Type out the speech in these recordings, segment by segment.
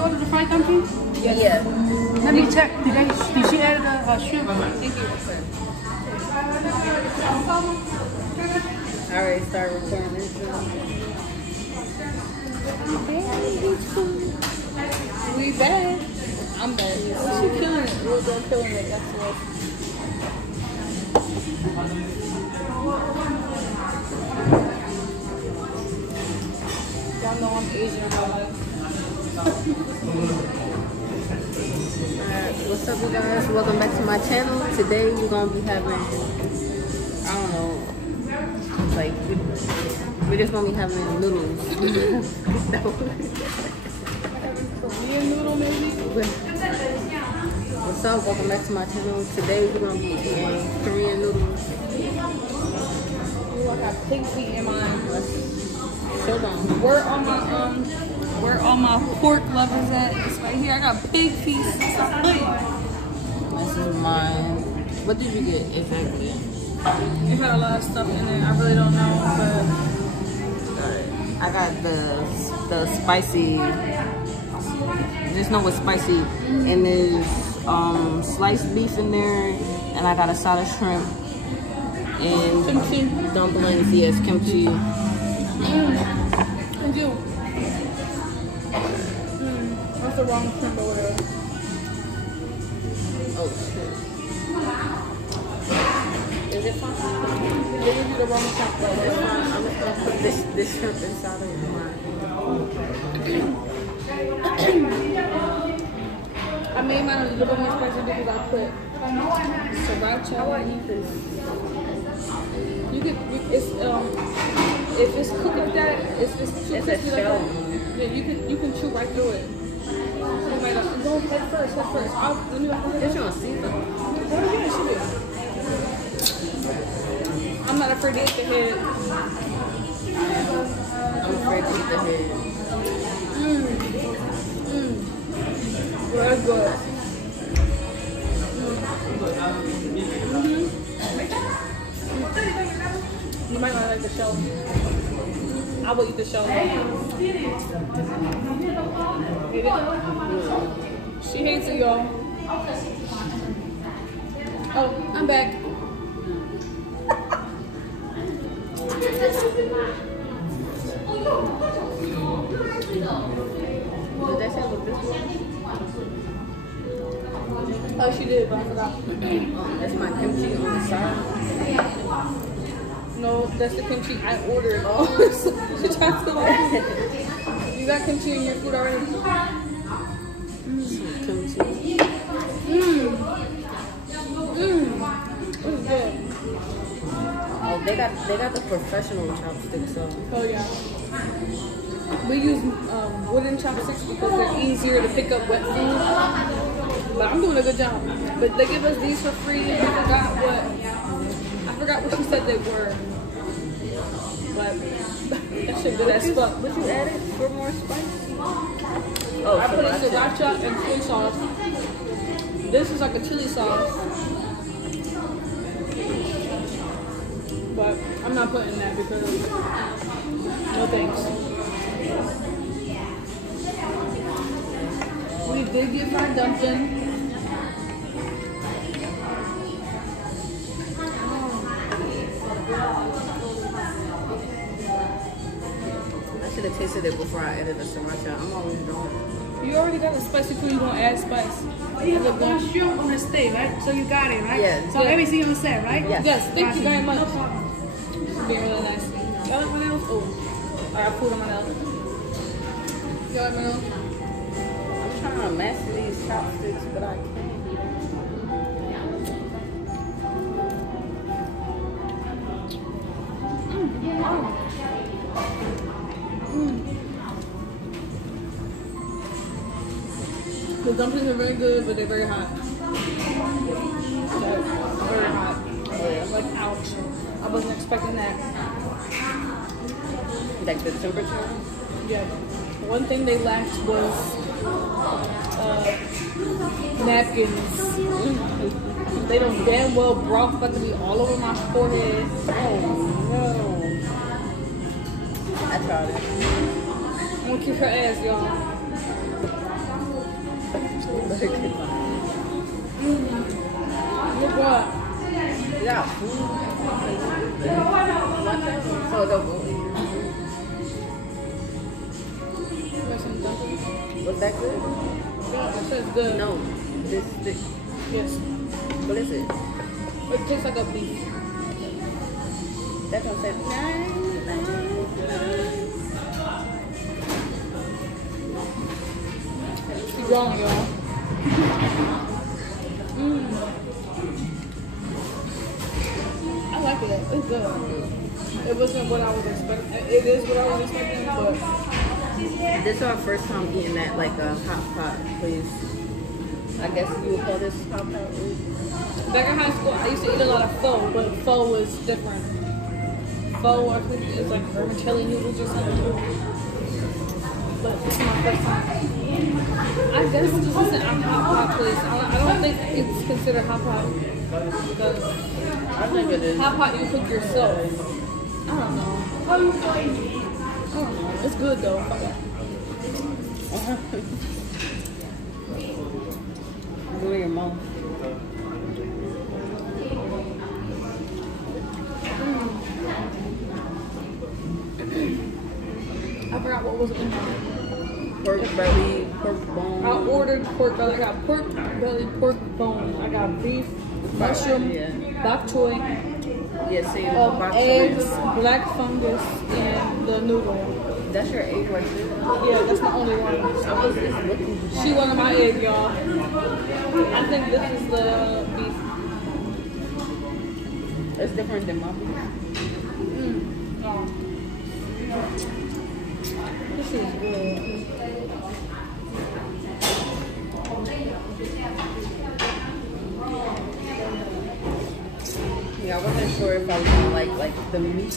you order the fried dumpling? Yes. Yeah. Let me check. Did she add a shrimp? Thank you. I already started recording this. We back. I'm back. She killing it. We're going killing it. That's what. Y'all know I'm Asian in my life. Alright, what's up, you guys? Welcome back to my channel. Today we're gonna be having, I don't know, like we're just gonna be having noodles. Korean noodle maybe? What's up? Welcome back to my channel. Today we're gonna be eating Korean noodles. Ooh, I got pig feet in mine. Show them. Where all my pork lovers at? It's right here. I got pig feet. This is mine. What did you get exactly? It had a lot of stuff in it. I really don't know, but I got the spicy. Just know it's spicy, and there's sliced beef in there, and I got a side of shrimp and kimchi dumplings. Yes, kimchi. And you? What's the wrong shrimp or whatever? Oh shit! Is it fine? What would be the wrong shrimp? It's fine. I'm just gonna put this shrimp inside of mine. I made mine a little bit more spicy because I put sriracha. How I eat this? You could, it's if it's cooked like that, it's too crispy like that. Yeah, you can chew right through it. So you might not go head first. Let me like this. You don't see them. Oh yeah, she did. I'm not afraid to eat the head. I'm afraid to eat the head. Very good. You might not like the shell. I will eat the shell. She hates it, y'all. Oh, I'm back. Did that say with this one? Oh, she did, but I forgot. That's my kimchi on the side. No, that's the kimchi I ordered. Oh, she tried to like. You got kimchi in your food already? Kimchi. It's good. Oh, they got the professional chopsticks. So. Oh yeah. We use wooden chopsticks because they're easier to pick up wet food. But I'm doing a good job. But they give us these for free. I forgot what she said they were. But that shit good as fuck. What you added for more spice? Oh, I put in sriracha and soy sauce. This is like a chili sauce. But I'm not putting that because no thanks. We did get fried dumpling. I should have tasted it before I added the sriracha. I'm always drunk. You already got the spicy food, you gonna add spice. Oh, you have one shrimp on the steak, right? So you got it, right? Yeah. So everything on set, right? Yes. Yes, Thank you very much. No problem. It's being really nice. Y'all like my nails? Oh, I got food on my nails. Y'all like my nails? I'm trying to master these chopsticks, but I can't. The dumplings are very good, but they're very hot. Very hot. Yeah. Like, ouch. I wasn't expecting that. Like the temperature? Yeah. One thing they lacked was napkins. They don't damn well broth about to be all over my forehead. Oh no. I tried it. I'm gonna kick her ass, y'all. Look what? Yeah, food. So the was that good? Yeah, it says good. No, this. Yes. What is it? It tastes like a beef. That don't say nine. You're wrong, y'all. I like it. It's good. It wasn't what I was expecting. It is what I was expecting, but This is our first time eating at like a hot pot place. I guess you would call this hot pot. back in high school, I used to eat a lot of pho, but pho was different. Pho, I think it's like vermicelli noodles or something. But this is my first time. I guess this isn't a hot pot place. I don't think it's considered hot pot because I think it is. hot pot you cook yourself. I don't know. It's good though. Do your mouth. I forgot what was in there. Pork belly, pork bone. I ordered pork belly. I got pork belly, pork bone. I got beef, mushroom, bok choy, same. eggs, black fungus, and the noodle. That's your egg right there. Yeah, that's my only one. I was just looking. She wanted my egg, y'all. I think this is the beef. It's different than my beef. Oh. This is good. Yeah, I wasn't sure if I was gonna like the meat,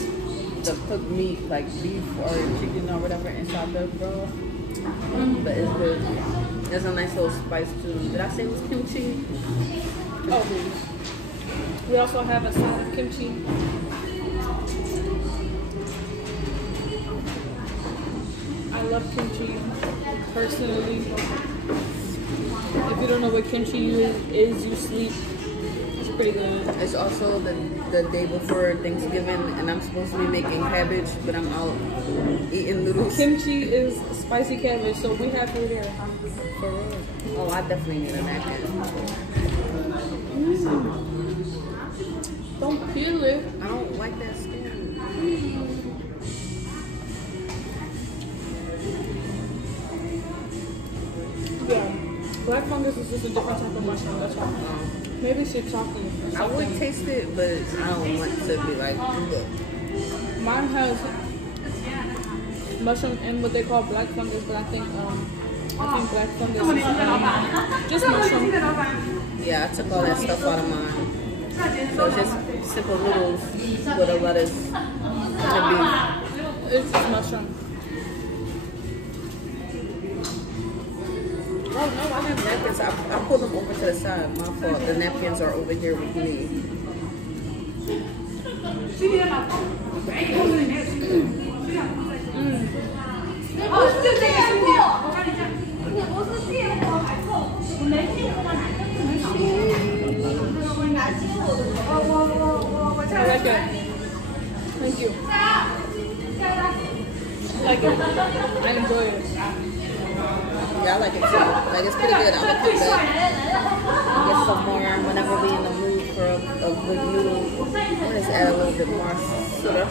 the cooked meat, like beef or chicken or whatever inside the broth. But it's good. There's a nice little spice too. Did I say it was kimchi? Oh, we also have a side of kimchi. I love kimchi personally. If you don't know what kimchi is, you sleep. It's pretty good. It's also the day before Thanksgiving, and I'm supposed to be making cabbage, but I'm out eating noodles. Kimchi is spicy cabbage, so we have food here. For real. Oh, I definitely need a napkin. Don't peel it. I don't like that skin. Yeah. Black fungus is just a different type of mushroom, that's all. Maybe shiitake. I would taste it, but I don't want to be like, ugh. Mine has mushroom and what they call black fungus, but I think black fungus is just mushroom. Yeah, I took all that stuff out of mine. So it's just simple noodles with a lettuce and beef. It's just mushroom. Oh no, I have napkins. I pulled them over to the side. My fault. The napkins are over here with me. I like it. Thank you. I like it. I enjoy it. Yeah, I like it too. Like it's pretty good. I'm gonna come back, get some more whenever we in the mood for a good noodle. I'm gonna just add a little bit more soda.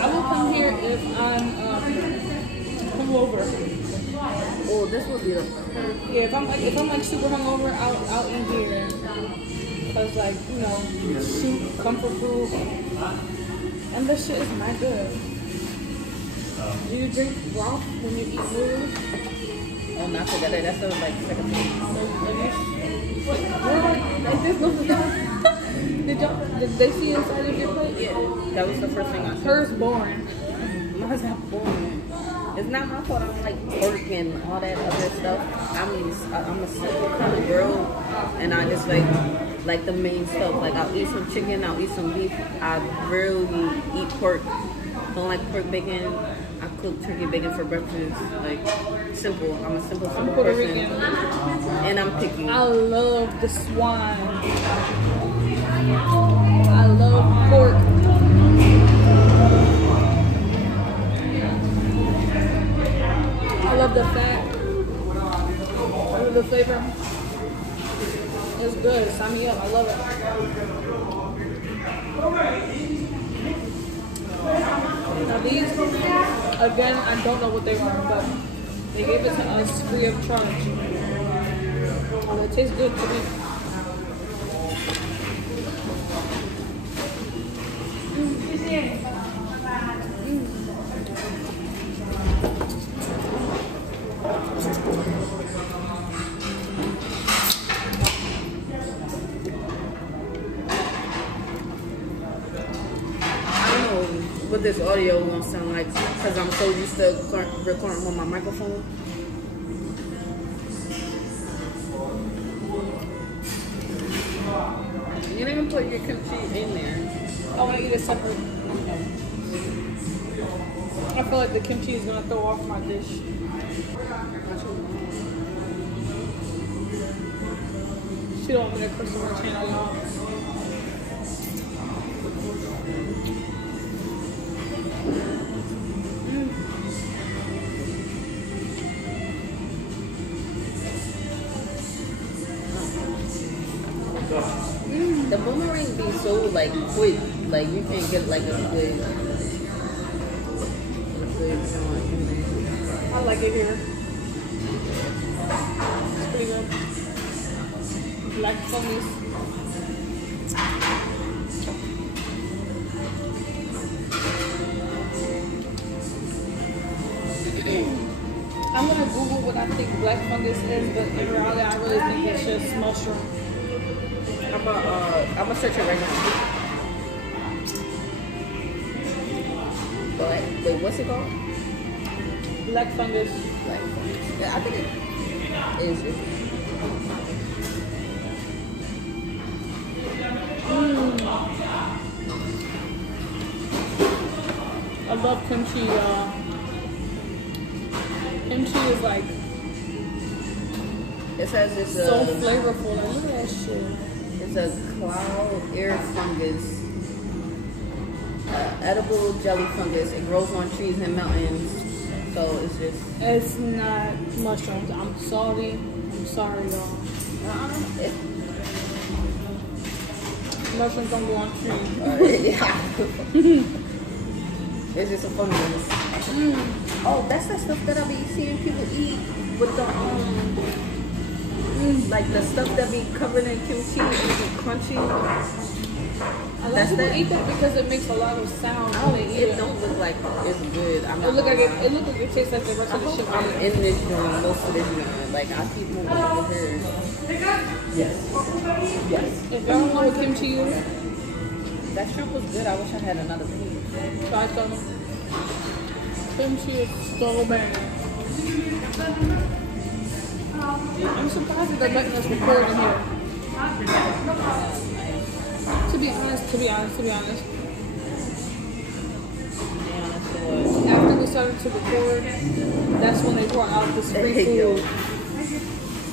I will come here if I'm hungover. Oh, this would be the Yeah, if I'm like super hungover, I'll eat here. Cause like, you know, soup, comfort food, and this shit is not good. Do you drink broth when you eat noodles? oh, not together. That's the like second thing. Did they see inside of your plate? Yeah, that was the first thing I said. Hers boring. Mine's not boring. It's not my fault. I'm like pork and all that other stuff. I'm a simple kind of girl, and I just like the main stuff. Like I'll eat some chicken, I'll eat some beef. I rarely eat pork. don't like pork bacon. I cook turkey bacon for breakfast. Like, simple. I'm a simple Puerto person. Rican. And I'm picky. I love the swine. I love pork. I love the fat. I love the flavor. It's good. Sign me up. I love it. Now these, again, I don't know what they are, but they gave it to us free of charge. Oh, it tastes good to me. What this audio gonna sound like because I'm so used to recording on my microphone. You didn't even put your kimchi in there. I want to eat it separate. I feel like the kimchi is gonna throw off my dish. She don't want me to curse on her channel, y'all. The boomerang be so like quick, like you can't get like a good I like it here. It's pretty good. Black fungus. I'm gonna Google what I think black fungus is, but in reality, I really think it's just mushroom. I'm gonna search it right now. But wait, what's it called? Black fungus. Black fungus. Yeah, I think it is. I love kimchi, y'all. Kimchi is like it says it's so flavorful. Like, look at that shit. It's a cloud air fungus. Edible jelly fungus. It grows on trees and mountains. So it's just... It's not mushrooms. I'm sorry. I'm sorry, y'all. Mushrooms don't go on trees. Yeah. It's just a fungus. Oh, that's the stuff that I be seeing people eat with the like the stuff that be covered in kimchi and be crunchy. A lot of people eat that because it makes a lot of sound when they eat it. It don't look like it's good. I'm not It look like it tastes like the rest of the shit. I'm in this room, most of this room. Like I keep moving over here. Yes. Yes. If y'all don't know what kimchi is, that shrimp was good. I wish I had another piece. try some. Kimchi is so bad. I'm surprised that they're letting us record in here. To be honest. After we started to record, that's when they brought out this free food.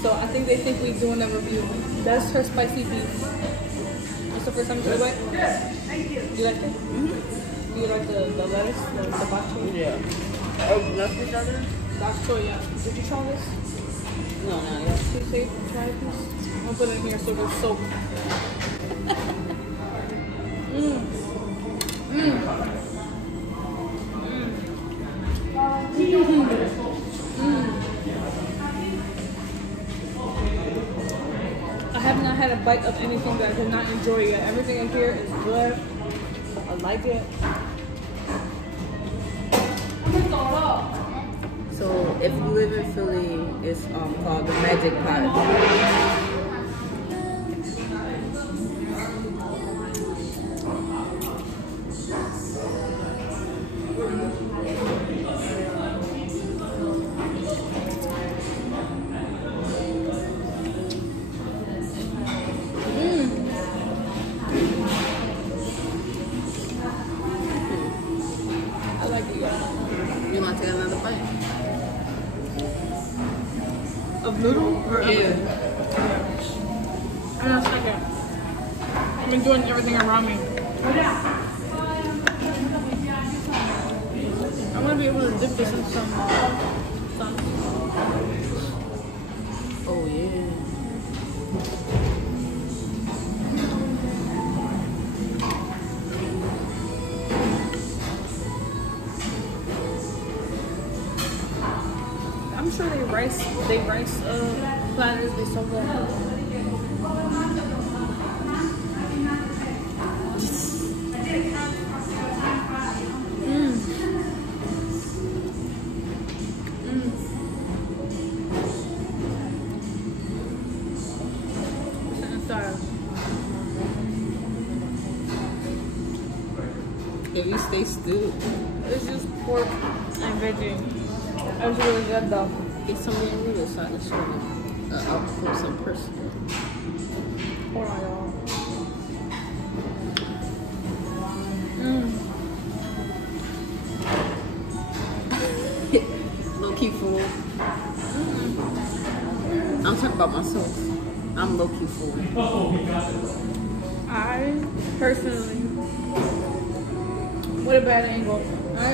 So I think they think we're doing a review. That's her spicy beef. That's the first time you tried it? Yeah, thank you. You like it? Mm-hmm. You like the lettuce, the bok choy? Yeah. Oh, let's get started? Bok choy, yeah. Did you try this? No, not yet. Can you say try this? I'm gonna put it in here so it's soaked. I have not had a bite of anything that I did not enjoy yet. Everything in here is good. I like it. So if you live in Philly, it's called the Magic Pot. bite. Of noodle? Or Yeah. I'm not second. I've been doing everything around me. I want to be able to dip this in some. Oh yeah. I'm sure they rice platters. They so good. If you stay stewed. It's just pork and veggie. It's really good though. Get some damn noodles so I can show you. I'll put some personal. Hold on, y'all. Low-key full. I'm talking about myself. I'm low-key full. I personally, what a bad angle. I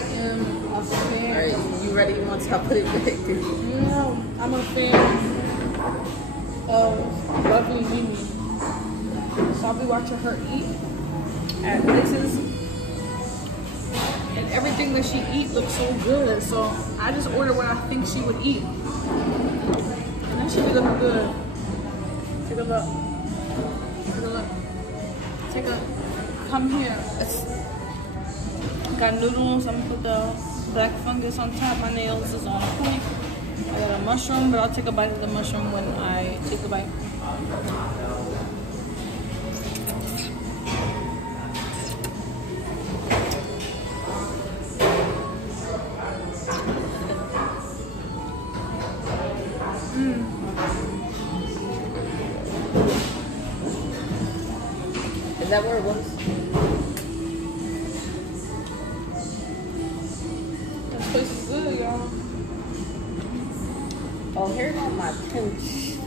am a fan. Alright, you ready? You want to put it back? No, I'm a fan of Lovely Mimi. So I'll be watching her eat at places, and everything that she eat looks so good. So I just order what I think she would eat, and that should be looking good. Take a look. Take a look. Take a. Come here. Got noodles. I'm gonna put the black fungus on top. My nails is on point. I got a mushroom, but I'll take a bite of the mushroom when I take a bite. Is that where it was? This place is good, y'all. Oh, here's on my pinch.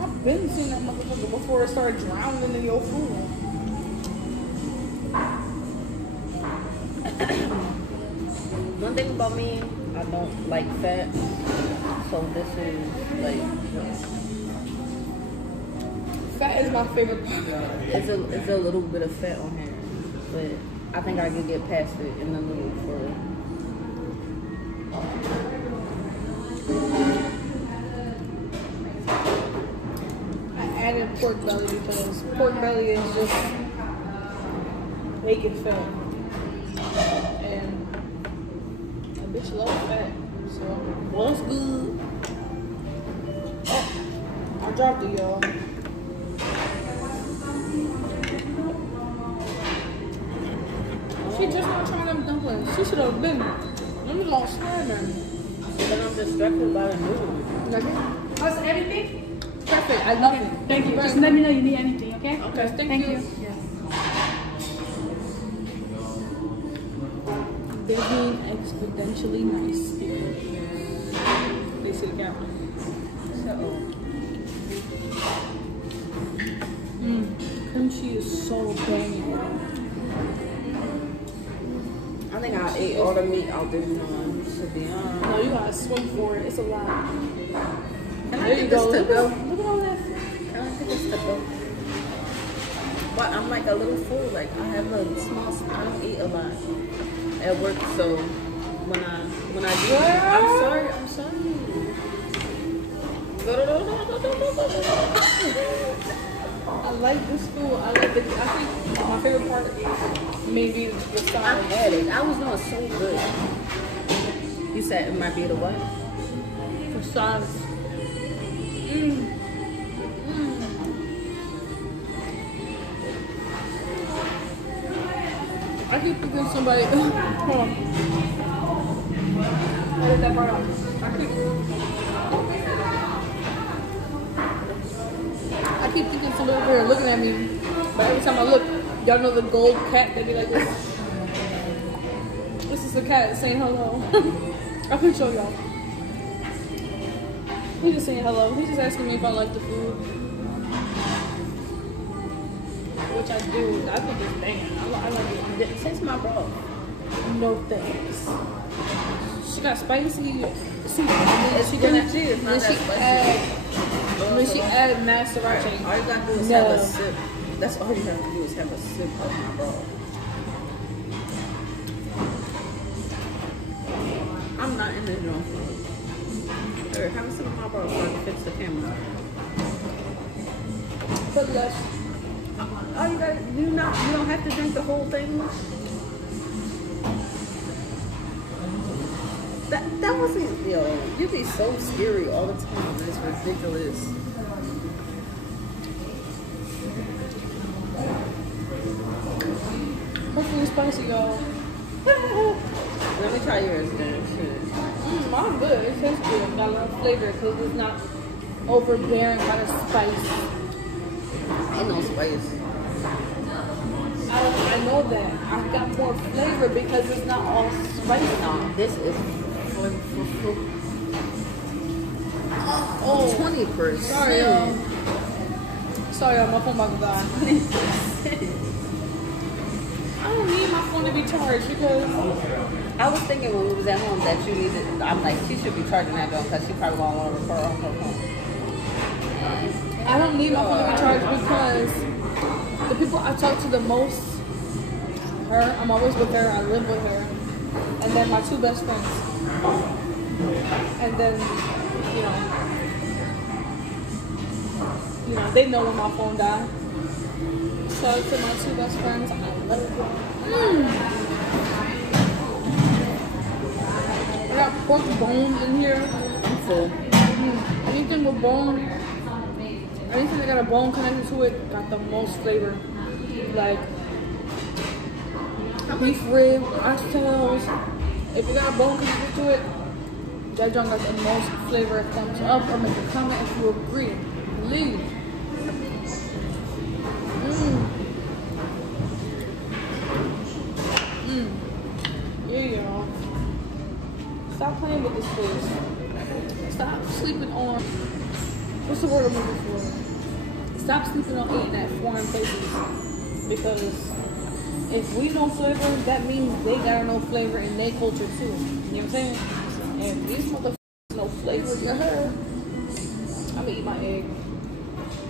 I've been seeing that motherfucker before it started drowning in your food. One thing about me, I don't like fat. So this is like, Fat is my favorite part. it's a little bit of fat on here, but I think I could get past it in the noodle for. I added pork belly because pork belly is just make it fat. And a bitch love fat. So what's good? Oh, I dropped it, y'all. She just not trying them dumplings. She should have been. Let me lost slamming. Then I'm distracted by the noodle. How's everything? Perfect. I love it. Thank you. Just let me know you need anything, okay? Okay, thank you. Yeah. They're being exponentially nice because they see the camera. So, cream cheese is so banging. I think I ate all the meat out this one, to be honest. No, you gotta swim for it. It's a lot. Can I There you get go. this to Look go? at all that. Can I get this to go? But I'm like a little full. Like I have a small. I don't eat a lot at work, so when I do, I'm sorry. I like this food. I think my favorite part maybe is the I size. had it. I was doing so good. You said it might be the what? The size. I keep thinking somebody. Hold on. Edit that part out. I keep keep thinking somebody over here looking at me, but every time I look, y'all know the gold cat that be like this. This is the cat saying hello. I can show y'all. He's just saying hello. He's just asking me if I like the food. Which I do. I think it's banging. I like it. Taste my broth. No thanks. She got spicy. She add mashed sriracha. All you gotta do is have a sip. That's all you have to do is have a sip of my broth. I'm not in this room. Here, have a sip of my broth so I can fix the camera. Put less. All you gotta do you don't have to drink the whole thing. That wasn't, yo, you be so scary all the time. It's ridiculous. Hopefully it's spicy, y'all. Let me try yours then. Shit. Mine's good. It tastes good. Got a lot of flavor because it's not overbearing by the spice. Ain't no spice. I know that. I got more flavor because it's not all spicy. No, this is flavorful. Oh, 20%. Sorry, y'all. Sorry, y'all. My phone about to die. I don't need my phone to be charged because I was thinking when we was at home that you needed. I'm like, she should be charging that girl because she probably won't want to refer off her phone. I don't need my phone to be charged because the people I talk to the most, her, I'm always with her, I live with her, and then my two best friends. And then, you know, they know when my phone died. Shout out to my two best friends. I love it. I got pork bones in here. I'm full. Anything with bone, anything that got a bone connected to it, got the most flavor. Like beef rib, oxtails. If you got a bone connected to it, that joint got the most flavor. Thumbs up or make a comment if you agree. Please. Yeah, y'all. Stop playing with this food. Stop sleeping on. What's the word I'm looking for? Stop sleeping on eating at foreign places. Because if we know flavor, that means they gotta know flavor in their culture too. You know what I'm saying? And if these motherfuckers know flavor, you heard? I'm gonna eat my egg.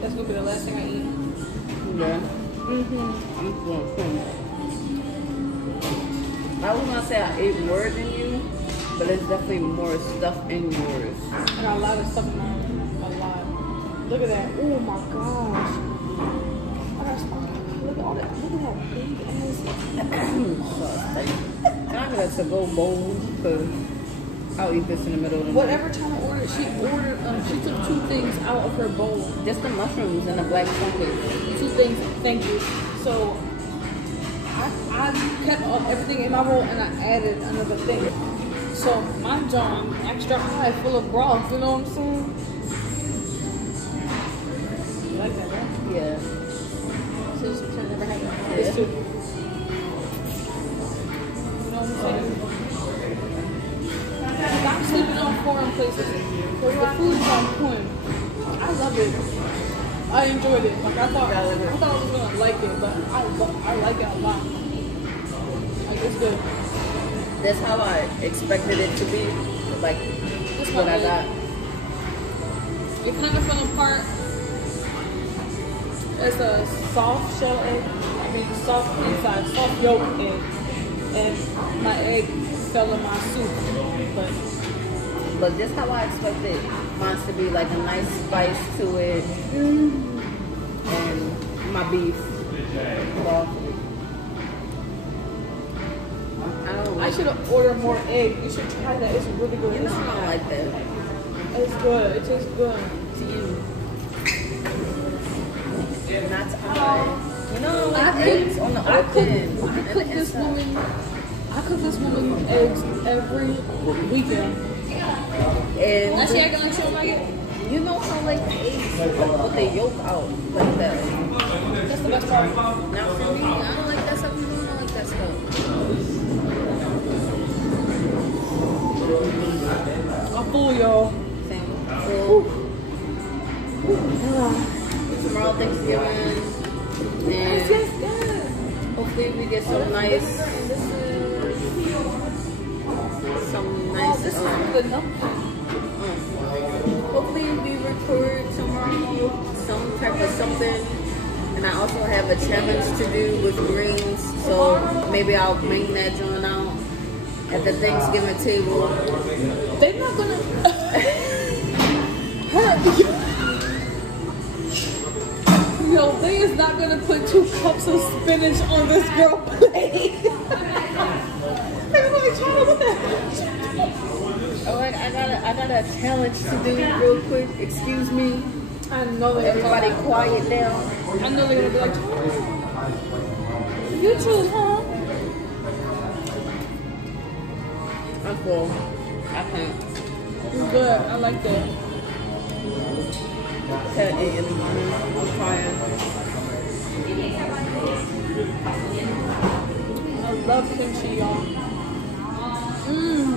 That's gonna be the last thing I eat. Yeah. I was gonna say I ate more than you, but it's definitely more stuff in yours. I got a lot of stuff in mine. A lot. Look at that. Oh my gosh. Look at all that. Look at that big ass. Can I get a to-go bowl? Because I'll eat this in the middle of the night. Whatever China ordered, she took 2 things out of her bowl. Just the mushrooms and the black fungus. 2 things, thank you. So I kept everything in my bowl and I added another thing. So my jar extra high, full of broth. You know what I'm saying? You like that, right? Yeah. So just pretend I never had that. Yeah. It's too. You know what I'm saying? Stop sleeping on foreign places. The food is on point. I love it. I enjoyed it. Like I thought I was gonna like it, but I like it a lot. Like it's good. That's how I expected it to be. Like It's what I got. It kind of fell apart. It's a soft shell egg. I mean, soft inside, soft yolk egg, and my egg fell in my soup. But just how I expected mine to be, like a nice spice to it, and my beef. I should have ordered more egg. You should try that. It's really good. You know I don't like that. It's good. It tastes good. To you. Not to I. You know, like eggs on the open. I cook this woman eggs every weekend. And Now she acting like she don't like it. You know how like the eggs put the yolk out like that. That's the best part. Now for me, I don't like that stuff. You don't like that stuff. I'm full, y'all. Same. Tomorrow Thanksgiving. And hopefully we get some nice. Hopefully we record tomorrow some type of something, and I also have a challenge to do with greens, so maybe I'll bring that joint out at the Thanksgiving table. They're not gonna Yo, they is not gonna put 2 cups of spinach on this girl plate. They're like, China, what the heck? Alright, I got a challenge to do real quick. Excuse me. I know that Everybody quiet down. I know they're gonna be like, you choose, huh? I'm full. I can't. You're good. I like that. Can't eat in the morning. I'm crying. I love kimchi, y'all. Mmm.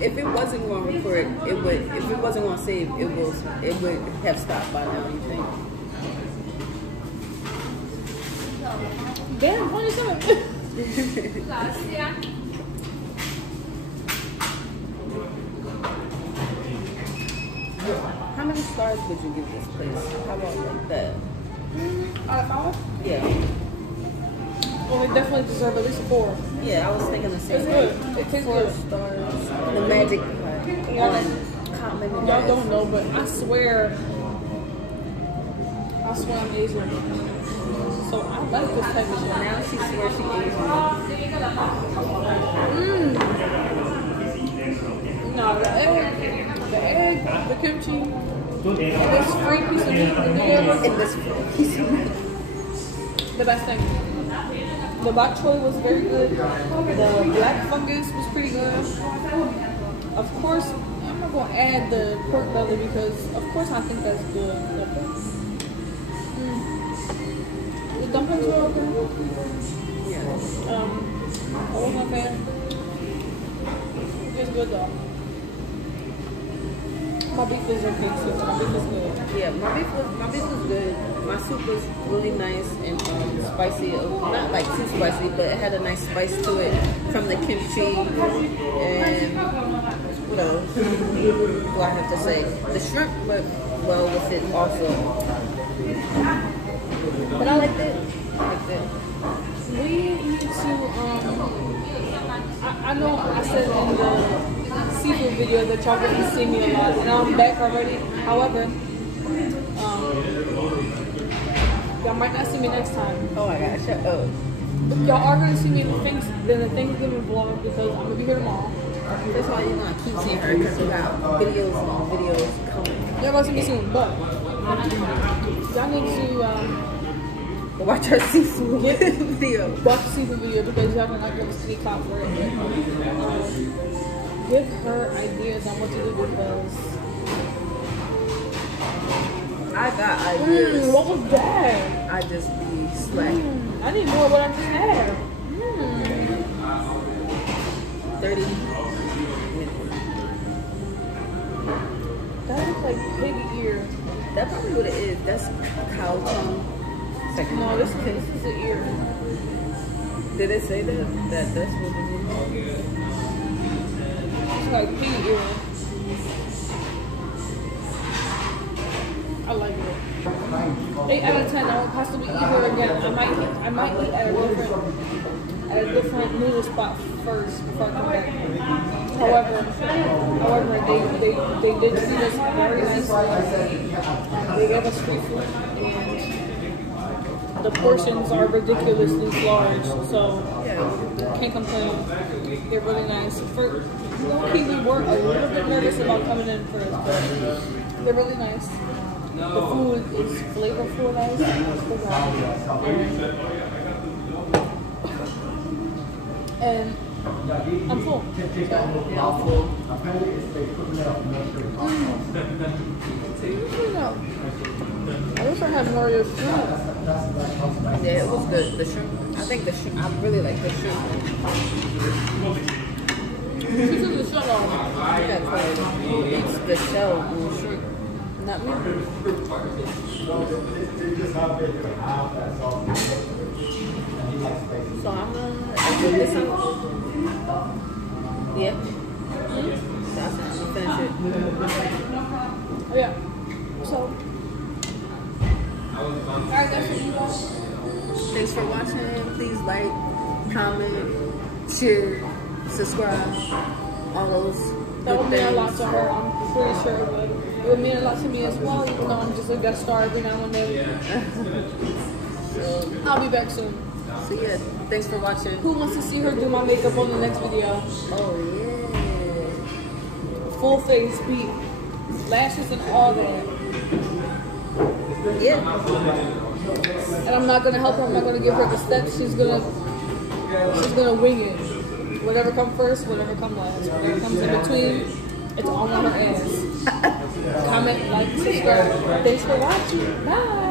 If it wasn't going to record, it would. If it wasn't going to save, it would have stopped by now. You think? Damn, 27. How many stars would you give this place? How about like that? Out of 5? Yeah. Well, they definitely deserve at least a 4. Yeah, I was thinking the same. It's good. It tastes 4 good. stars. The magic part. Y'all don't know, but I swear I'm Asian. So I like this type of shit. Now she swears she's Asian. No, the egg, the kimchi, this free piece of meat that they gave us, And this piece of meat. the best thing. The bok choy was very good. The black fungus was pretty good. Of course, I'm not gonna add the pork belly because, of course, I think that's good. The dumplings were okay. Yeah. I wasn't a fan. It's good though. My beef is okay too. My beef is good. Yeah, my beef was good. My soup was really nice and spicy. Not like too spicy, but it had a nice spice to it from the kimchi. And what else do I have to say? The shrimp went well with it also. But I liked it. We need to I know I said in the seafood video that y'all wouldn't see me a lot, and I'm back already. However, y'all might not see me next time. Oh my gosh, shut up. Y'all are gonna see me in the Thanksgiving vlog because I'm gonna be here tomorrow. That's why you're gonna keep seeing her because we got videos on videos coming. Y'all gonna see me soon, but y'all need to watch her seafood video. Watch the seafood video because y'all not give us any clout for it. Give her ideas on what to do because I got ideas. What was that? I just be slacking. I need more of what I just had. 30 minutes. That looks like pig ear. That's probably what it is. That's cow tongue. No, this is the ear. Did it say that? That's what it is? It's like pig ear. I like it. 8 out of 10. I won't possibly eat her again. I might eat at a different noodle spot first before I come back. However, they did treat us very nicely. They gave us free food and the portions are ridiculously large, so can't complain. They're really nice. For low-key, we were a little bit nervous about coming in first, but they're really nice. The food is flavorful, nice. and I'm full. Y'all full. I wish I had more of your shrimp. Yeah, it was good. The shrimp. I think the shrimp. I really like the shrimp. She took the shell off. Yeah, it's the shell on the shrimp. Not me. So I'm gonna put this on. Yeah. That's it. I'm gonna finish it. Oh yeah. So. Alright, that's it, you guys. Thanks for watching. Please like, comment, share, subscribe, all those. That would mean a lot to her, I'm pretty sure it would. It would mean a lot to me as well, even though I'm just a guest star every now and then. So, I'll be back soon. So yeah, thanks for watching. Who wants to see her do my makeup on the next video? Oh yeah. Full face, beat, lashes and all that. Yeah. And I'm not gonna help her, I'm not gonna give her the steps, she's gonna wing it. Whatever comes first, whatever comes last. Whatever comes in between, it's all on her ass. Comment, like, subscribe. Thanks for watching. Bye.